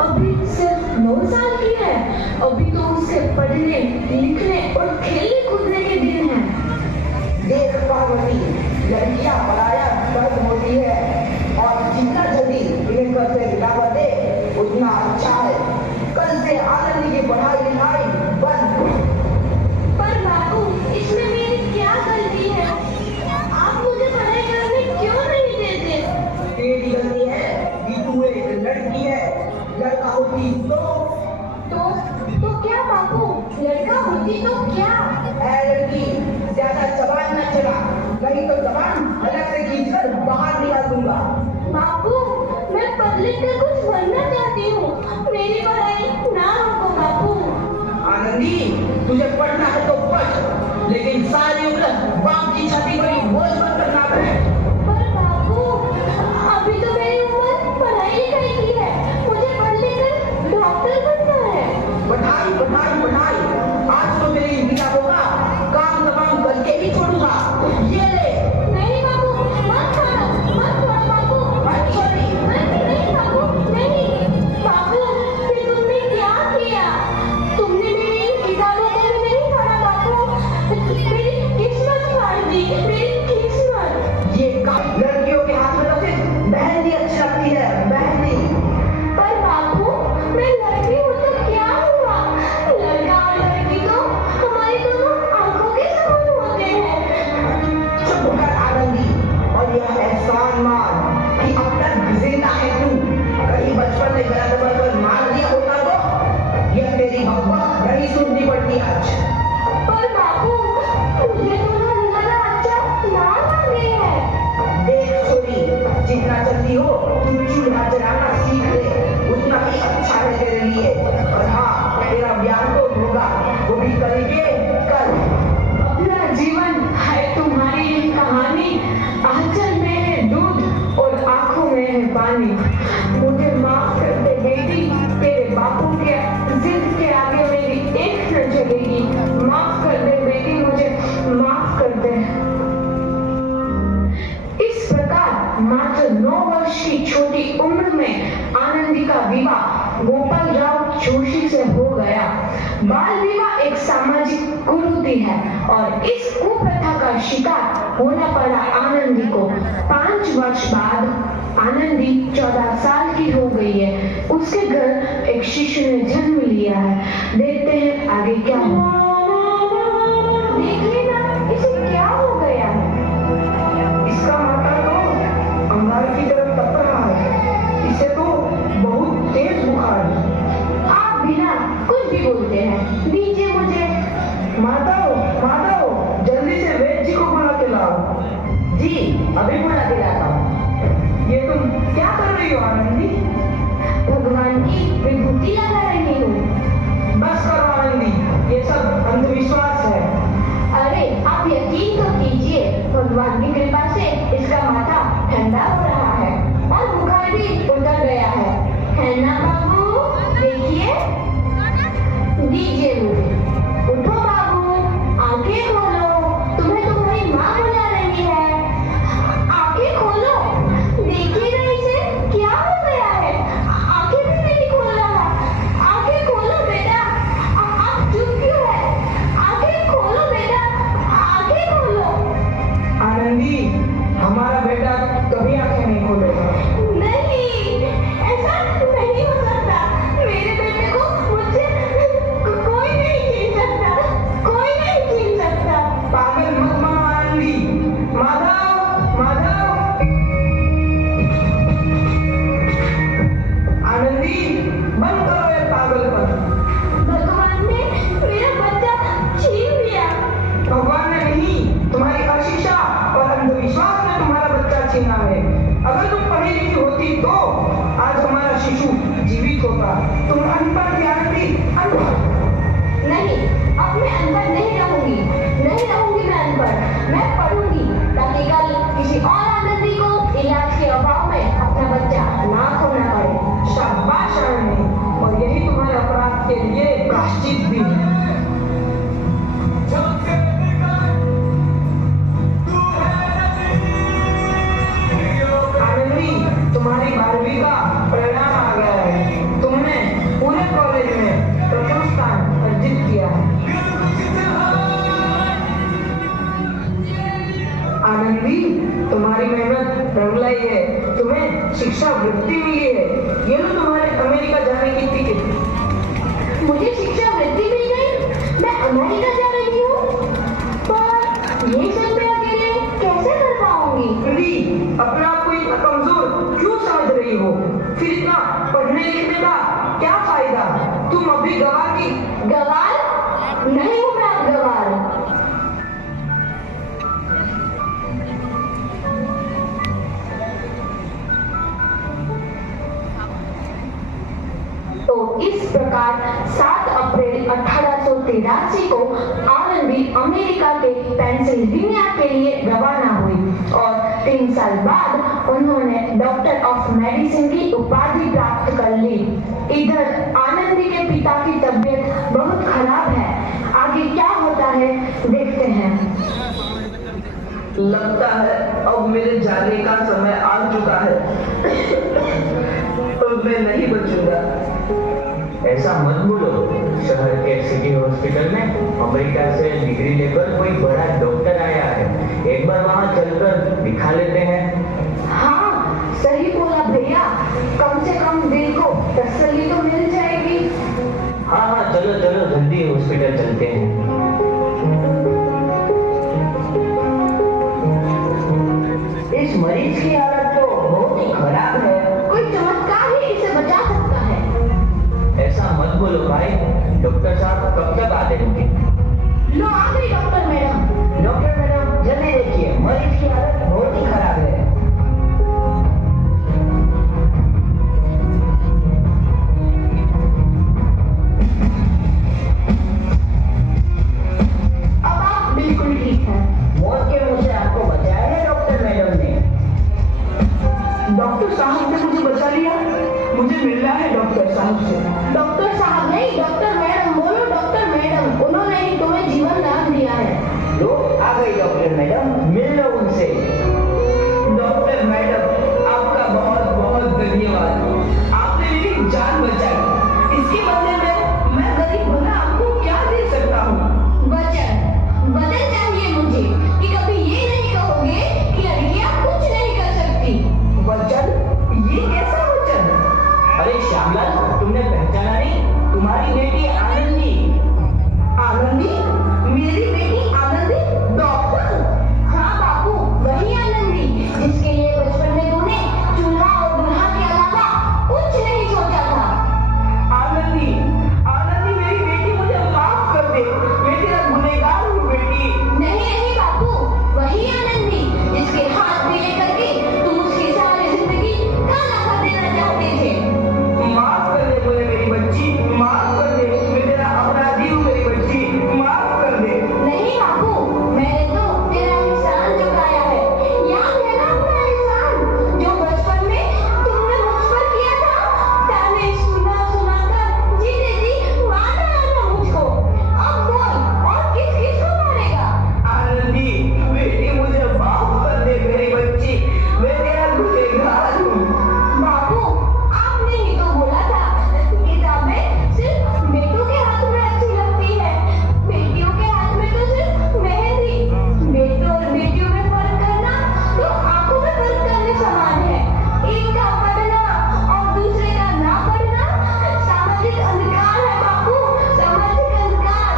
अभी सिर्फ 9 साल की है। अभी तो उसके पढ़ने लिखने और खेलने कूदने के दिन हैं। देख पार्वती, लड़कियां पराया दर्द होती है और जितना जल्दी इन्हें घर से विदा दे उतना अच्छा है। कल से आनंद की पढ़ाई लिखाई बंद। पर बाबू, इसमें मेरी क्या गलती है? आप मुझे पढ़ाई करने क्यों नहीं देते? तेरी गलती है कि तू एक लड़की है। लड़का होती तो क्या बाबू? लड़का होती तो क्या? लड़की, ज्यादा जबान न चला, नहीं तो जबान अलग से खींचकर बाहर निकाल दूंगा। बाबू, मैं पढ़ लिख कर कुछ बनना चाहती हूँ। मेरी पढ़ाई ना रोको बाबू। आनंदी, तुझे पढ़ना है तो पढ़, लेकिन सारी उम्र बाप की छाती पर ही बोझ मत करना है। पर बाबू, अभी तो मेरी उम्र पढ़ाई लिखाई की है। मुझे पढ़ लिख कर डॉक्टर बनना है। पढ़ाई पढ़ाई पढ़ाई, आज तो तेरी विदा होगा, काम तमाम करके ही छोड़ूंगा। ये ले। नहीं बाबू, मत छोड़ो, मत छोड़ो बाबू। मत छोड़ी। नहीं बाबू, नहीं। बाबू, फिर तुमने क्या किया? तुमने मेरी किताबों को भी नहीं पढ़ा बाबू। मेरी किस्मत फाड़ दी, मेरी किस्मत। ये काम लड़कियों के हाथ में तो सिर्फ मेहंदी अच्छी लगती है, मेहंदी। पर बाबू, मैं लड़की हूँ तो क्या हुआ? लड़का और लड़की तो हमारी दोनों आंखों के समान होते हैं। चुप कर आनंदी, और यह एहसान मान कि अब तक जिंदा है तू। कहीं बचपन में गला दबाकर मार दिया होता तो यह तेरी बकवास नहीं सुननी पड़ती आज। पर बाबू, मुझे तुम्हारा नया अच्छा ना लगे है। देख छोरी, जितना जल्दी हो तू चूल्हा जलाना सीख ले, उतना ही अच्छा है तेरे लिए। और हाँ, तेरा ब्याह तो होगा, वो भी करेंगे कल। अपना जीवन है तुम्हारी ये कहानी। आंचल में है दूध और आंखों में है पानी। मुझे माफ कर दे बेटी, तेरे बापू के जिद के आगे मेरी एक न चलेगी। माफ कर दे बेटी, मुझे माफ कर दे। इस प्रकार मात्र 9 वर्ष की छोटी उम्र में आनंदी का विवाह गोपाल राव जोशी से हो गया। बाल विवाह एक सामाजिक कुरीति है और इस कुप्रथा का शिकार होना पड़ा आनंदी को। 5 वर्ष बाद आनंदी 14 साल की हो गई है। उसके घर एक शिशु ने जन्म लिया है। देखते हैं आगे क्या हुआ। देखिए ना, इसे क्या हो गया है? इसका माथा तो अंगार की तरफ तप रहा है। इसे तो बहुत तेज बुखार है। आप बिना कुछ भी बोलते हैं, दीजिए मुझे। माताओ, माताओ, जल्दी से वैद्य जी को बुला के लाओ। जी, अभी बुला के लाता हूँ। ये तुम क्या कर रही हो आनंदी? भगवान की विभूति लगा रही हूँ। बस करो आनंदी, ये सब अंधविश्वास है। अरे आप यकीन तो कीजिए, भगवान की कृपा से इसका माथा ठंडा हो रहा है और बुखार भी उतर गया है ना बाबू? देखिए, दीजिए मुझे। उठो बाबू, आंखें खोलो, तुम्हें तुम्हारी माँ बुला रही है। आंखें खोलो, देखिए ना इसे क्या हो गया है। आंखें भी नहीं खोल रहा। आंखें खोलो बेटा। आप चुप क्यों है? आंखें खोलो बेटा, आंखें खोलो। आनंदी, हमारा बेटा कभी आंखें नहीं खोलेगा। नहीं, ऐसा नहीं हो सकता। मेरे बेटे को मुझसे कोई नहीं छीन सकता, कोई नहीं छीन सकता। पागल मत बनो आनंदी। माधव, माधव। आनंदी, बंद करो ये पागलपन। भगवान ने मेरा बच्चा छीन लिया। भगवान ने नहीं, तुम्हारी अशिक्षा और अंधविश्वास ने तुम्हारा बच्चा छीना है। अगर तुम पढ़ी लिखी होती तो आज हमारा शिशु जीवित होता। तुम अनपढ़ थी आनंदी, अनपढ़। नहीं, अब मैं अनपढ़ नहीं रहूंगी। नहीं रहूंगी मैं अनपढ़। मैं पढ़ूंगी ताकि कल किसी और आनंदी को इलाज के अभाव में अपना बच्चा ना खोना पड़े। शाबाश आनंदी, और यही तुम्हारे अपराध के लिए प्रायश्चित भी है। आनंदी, तुम्हारी 12वीं का परिणाम आ गया है। तुमने शिक्षा वृत्ति मिली है। ये लो तुम्हारे अमेरिका जाने की टिकट। मुझे शिक्षा वृत्ति मिल गई, मैं अमेरिका जा रही हूँ। पर ये सब मैं अकेले कैसे कर पाऊंगी? री, अपने आप को इतना कमजोर क्यों समझ रही हो? फिर इतना पढ़ने लिखने का क्या फायदा? तुम अभी गवार की गवार नहीं हूँ मैं, अब गवार। तो इस प्रकार 7 अप्रैल 1883 को आनंदी अमेरिका के पेंसिल्वेनिया के लिए रवाना हुई और 3 साल बाद उन्होंने डॉक्टर ऑफ मेडिसिन की उपाधि प्राप्त कर ली। इधर आनंदी के पिता की तबीयत बहुत खराब है। आगे क्या होता है देखते हैं। लगता है अब मेरे जाने का समय आ चुका है। अब मैं नहीं बचूंगा। ऐसा मत बोलो। शहर के सिटी हॉस्पिटल में अमेरिका से डिग्री लेकर कोई बड़ा डॉक्टर आया है, एक बार वहाँ चलकर दिखा लेते हैं। हाँ सही बोला भैया, कम से कम दिल को तसल्ली तो मिल जाएगी। हाँ हाँ, चलो चलो जल्दी हॉस्पिटल चलते हैं। इस मरीज की हालत तो बहुत ही खराब है। कोई चमत्कार ही इसे बचा सकता है। ऐसा मत बोलो भाई, डॉक्टर साहब कब तक आ जाएंगे? लो आ गई डॉक्टर मैडम। डॉक्टर मैडम जल्दी देखिए, मरीज की हालत बहुत ही खराब है। अब आप बिल्कुल ठीक हैं। मौत के मुंह से आपको बचाया है डॉक्टर मैडम ने। डॉक्टर साहब ने मुझे बचा लिया। मुझे मिलना है डॉक्टर साहब से। डॉक्टर साहब नहीं, डॉक्टर मैडम बोलो। डॉक्टर मैडम, उन्होंने ही तुम्हें जीवन दान दिया है। लो आ गई डॉक्टर मैडम, मिल लो उनसे। डॉक्टर मैडम आपका बहुत बहुत धन्यवाद। आपने मेरी जान बचाई। इसके बदले में मैं गरीब भला आपको क्या दे सकता हूँ? वचन चाहिए मुझे कि कभी ये नहीं कहोगे कि लड़कियां कुछ नहीं कर सकती। वचन? ये कैसा वचन? अरे श्यामलाल, तुमने पहचाना नहीं? तुम्हारी बेटी आनंदी। आनंदी? मेरी बेटी आनंदी डॉक्टर? हाँ बापू, वही आनंदी जिसके लिए बचपन में तूने चूल्हा और दूल्हा के अलावा कुछ नहीं सोचा था। आनंदी, आनंदी मेरी बेटी, मुझे माफ कर दे। मैं तेरा गुनहगार हूँ बेटी। नहीं नहीं बापू, वही आनंदी जिसके हाथ पीले करके तुम उसकी सारी जिंदगी काला कर देना चाहते थे। माफ कर दे मुझे मेरी बच्ची, माफ कर दे। मैं तेरा अपराधी हूँ मेरी बच्ची, माफ कर दे। नहीं बापू, मैंने तो तेरा एहसान चुकाया है। याद है ना अपना एहसान जो बचपन में तुमने मुझ पर किया था? ताने सुना सुना कर जीते जी मारना आना मुझको। अब बोल, और किस किस को मारेगा? आनंदी बेटी, मुझे माफ कर दे मेरी बच्ची, मैं तेरा गुनहगार हूँ। बापू, आपने ही तो बोला था किताबें सिर्फ बेटों के हाथ में अच्छी लगती है, बेटियों के हाथ में तो सिर्फ मेहंदी। बेटों और बेटियों में फर्क करना तो आंखों में फर्क करने समान है। एक का पढ़ना और दूसरे का ना पढ़ना सामाजिक अंधकार है बापू, सामाजिक अंधकार।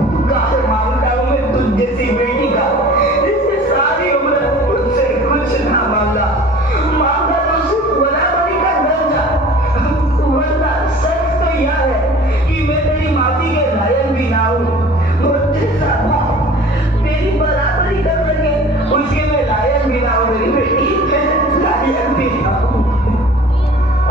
उपकार मांगता हूँ मैं तुझ जैसी बेटी का, जिसने सारी उम्र मुझसे कुछ ना मांगा। मांगा तो सिर्फ बराबरी का दर्जा। वरना सच तो यह है कि मैं तेरी माटी के लायक भी ना हूँ। मुझसे बाप तेरी बराबरी कर सके, उसके मैं लायक भी ना हूँ मेरी बेटी, मैं लायक भी ना हूँ।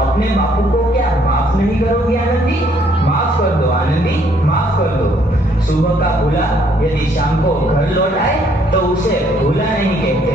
अपने बापू को क्या माफ नहीं करोगी आनंदी? माफ कर दो आनंदी, माफ कर दो। सुबह का भूला यदि शाम को घर लौट आए तो उसे भूला नहीं कहते।